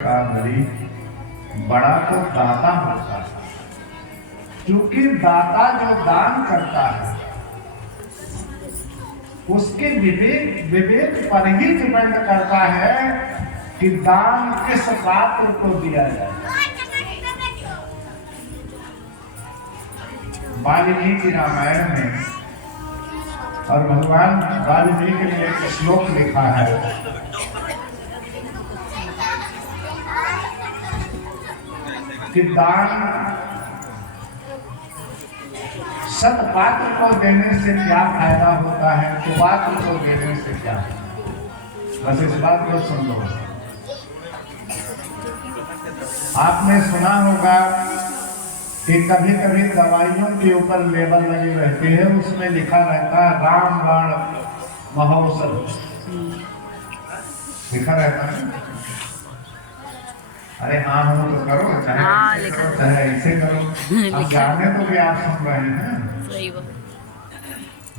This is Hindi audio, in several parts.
का बलि बड़ा तो दाता होता है, क्योंकि दाता जो दान करता है उसके विवेक विवेक पर ही डिपेंड करता है कि दान किस पात्र को दिया जाए। वाल्मीकि रामायण में और भगवान वाल्मीकि ने एक श्लोक लिखा है, कि दान सत्पात्र को देने से क्या फायदा होता है, कुपात्र को देने से क्या। बस इस बात को सुन लो। आपने सुना होगा कि कभी कभी दवाइयों के ऊपर लेबल लगी रहती है, उसमें लिखा रहता है रामबाण महोत्सव, लिखा रहता है। अरे हाँ हो तो करो, चाहे ऐसे करो चाहे ऐसे करो, अब जानने तो भी आप सुन रहे हैं। सही बात।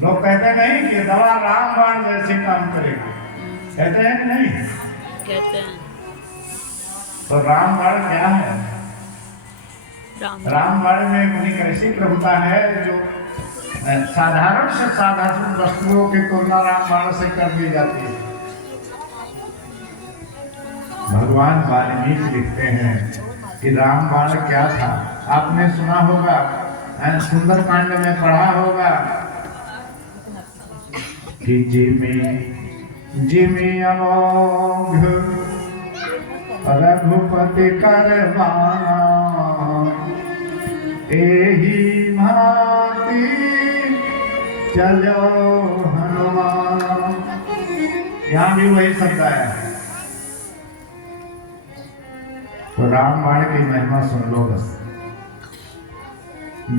लोग कहते नहीं कि दवा रामबाण जैसे काम करेगी, कहते हैं कि नहीं? कहते हैं। तो रामबाण क्या है? रामबाण में एक ऐसी प्रभुता है जो साधारण से साधारण वस्तुओं की तुलना रामबाण से कर दी जाती है। भगवान वाल्मीकि लिखते हैं कि रामबाण क्या था। आपने सुना होगा, सुंदरकांड में पढ़ा होगा कि जिमी जिमी अमोघ रघुपति करवाना, एही भांति चलो हनुमान। यहाँ भी वही शब्द आया है। तो रामबाण की महिमा सुन लो बस।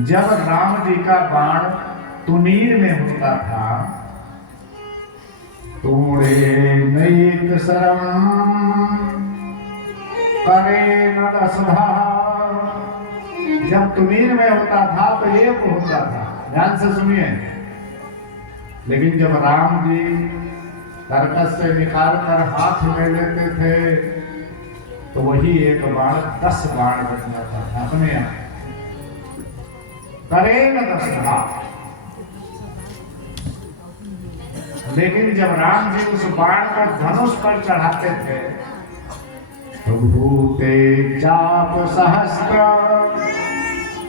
जब राम जी का बाण तुनीर में होता था, तोड़े नैक शरम करे न दसधा। जब तुनीर में होता था तो एक होता था, ध्यान से सुनिए। लेकिन जब राम जी तरकस से निकाल कर हाथ में लेते थे तो वही एक बाण 10 बाण बन जाता था अपने आप। करे न 10 घात। लेकिन जब राम जी उस बाण को धनुष पर चढ़ाते थे तो भूते चाप सहस्त्र,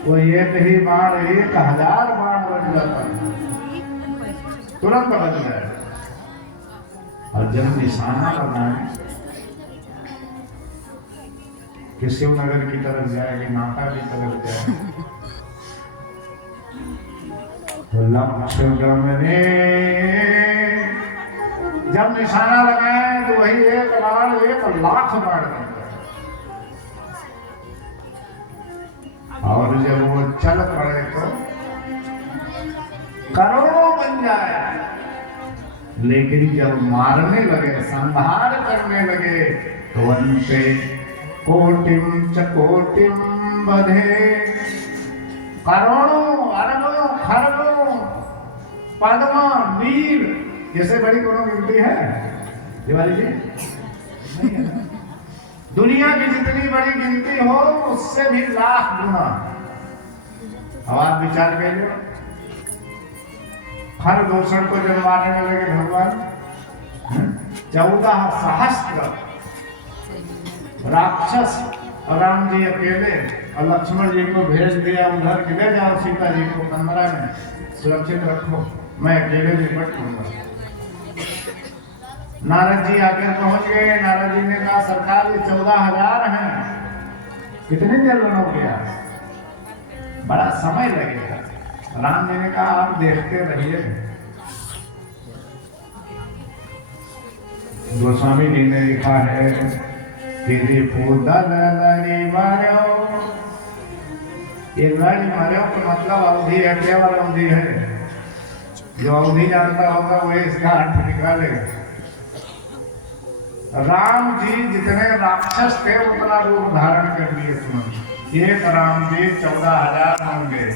वो एक ही बाण 1000 बाण बन जाता था, तुरंत बन गया। और जब निशाना बनाए कि शिवनगर की तरफ जाए कि नाका की तरफ जाए, तो लक्ष्य गमने जब निशाना लगाए तो वही एक बाण 1,00,000 बाण बन गए। और जब वो चल पड़े तो करोड़ों बन जाए। लेकिन जब मारने लगे, संहार करने लगे, तो अंते कोटिम च कोटिम बधे। करोड़ों अरबों खरबों पद्मा मील, जैसे बड़ी कोनो गिनती है दिवाली जी? नहीं है ना? दुनिया की जितनी बड़ी गिनती हो उससे भी लाख गुना। अब आप विचार करिए, हर दूषण को जब मारने लगे भगवान, 14 सहस्त्र राक्षस, और राम जी अकेले, और लक्ष्मण जी को भेज दिया उधर कि ले जाओ सीता जी को कंदरा में सुरक्षित रखो, मैं अकेले निपट लूंगा। नारद जी आकर पहुंच गए। नारद जी ने कहा सरकार ये 14,000 हैं, कितने देर बनोगे आप? बड़ा समय लगेगा। राम जी ने कहा आप देखते रहिए। गोस्वामी जी ने लिखा है कि लड़ी मारो, ये लड़ी मारो का मतलब अवधि है, केवल अवधि है। जो अवधि जानता होगा वही इसका अर्थ निकालेगा। राम जी जितने राक्षस थे उतना रूप धारण कर लिए तुरंत। एक राम जी 14,000 बन गए।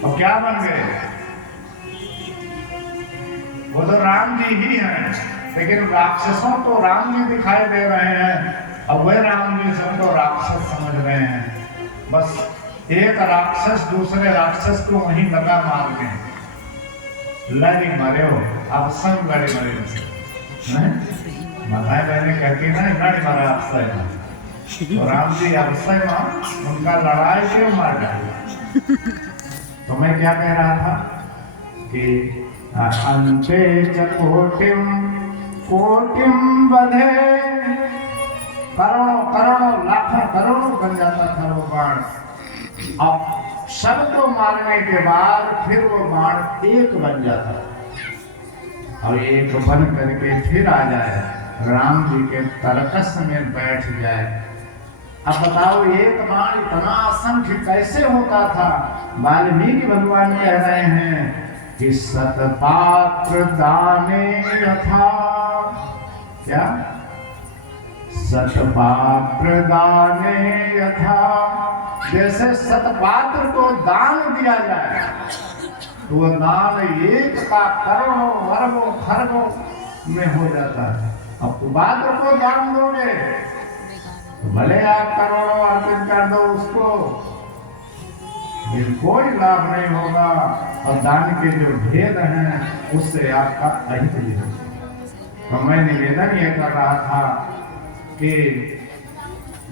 और क्या बन गए? वो तो राम जी ही हैं। लेकिन राक्षसों को राम जी दिखाई दे रहे हैं और वे राम जी से उनको राक्षस समझ रहे हैं। बस एक राक्षस दूसरे राक्षस को वहीं लगा मार के लड़ी मरे हो, अब संग लड़ी मरे माताएं बहने कहती ना लड़ी मारा अवसय में, तो राम जी अवसय में उनका लड़ाई क्यों मार डाली। तो मैं क्या कह रहा था कि अंते च कोटिम बधे, करोड़ों करोड़ों लाखों करोड़ों बन जाता था वो बाण। अब सबको मारने के बाद फिर वो बाण एक बन जाता और एक बन करके फिर आ जाए, राम जी के तरकस में बैठ जाए। अब बताओ एक बाण इतना असंख्य कैसे होता था। वाल्मीकि भगवान कह रहे हैं कि सतपात्र दाने यथा, क्या सतपात्र दाने यथा, जैसे सतपात्र को दान दिया जाए तो वह दान एक का करोड़ों अरबों खरबों में हो जाता है। अब पात्र को दान दोगे तो भले आप करोड़ों अर्पित कर दो उसको, लेकिन कोई लाभ नहीं होगा और दान के जो भेद हैं उससे आपका अहित भी होगा। तो मैं निवेदन ये कर रहा था कि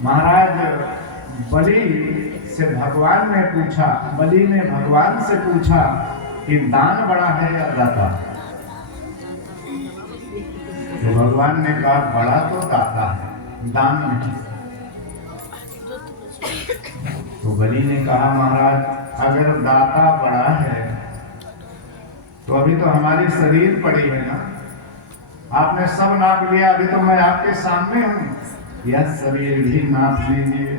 महाराज बलि से भगवान ने पूछा, बलि ने भगवान से पूछा कि दान बड़ा है या दाता। तो भगवान ने कहा बड़ा तो दाता है, दान नहीं। तो बलि ने कहा महाराज अगर दाता बड़ा है तो अभी तो हमारी शरीर पड़ी है ना, आपने सब नाप लिया, अभी तो मैं आपके सामने हूँ, यह शरीर भी नाप लीजिए।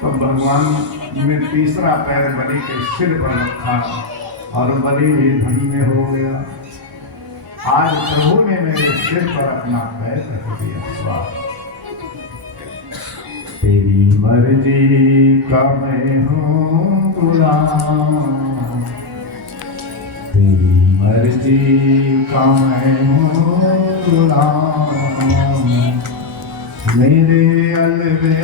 तो भगवान ने तीसरा पैर बलि के सिर पर रखा और बलि भी धन्य हो गया। आज प्रभु ने मेरे सिर पर अपना पैर रख दिया। तेरी मर्जी का मैं हूँ गुलाम, तेरी मर्जी का मैं हूँ गुलाम, मेरे अलबे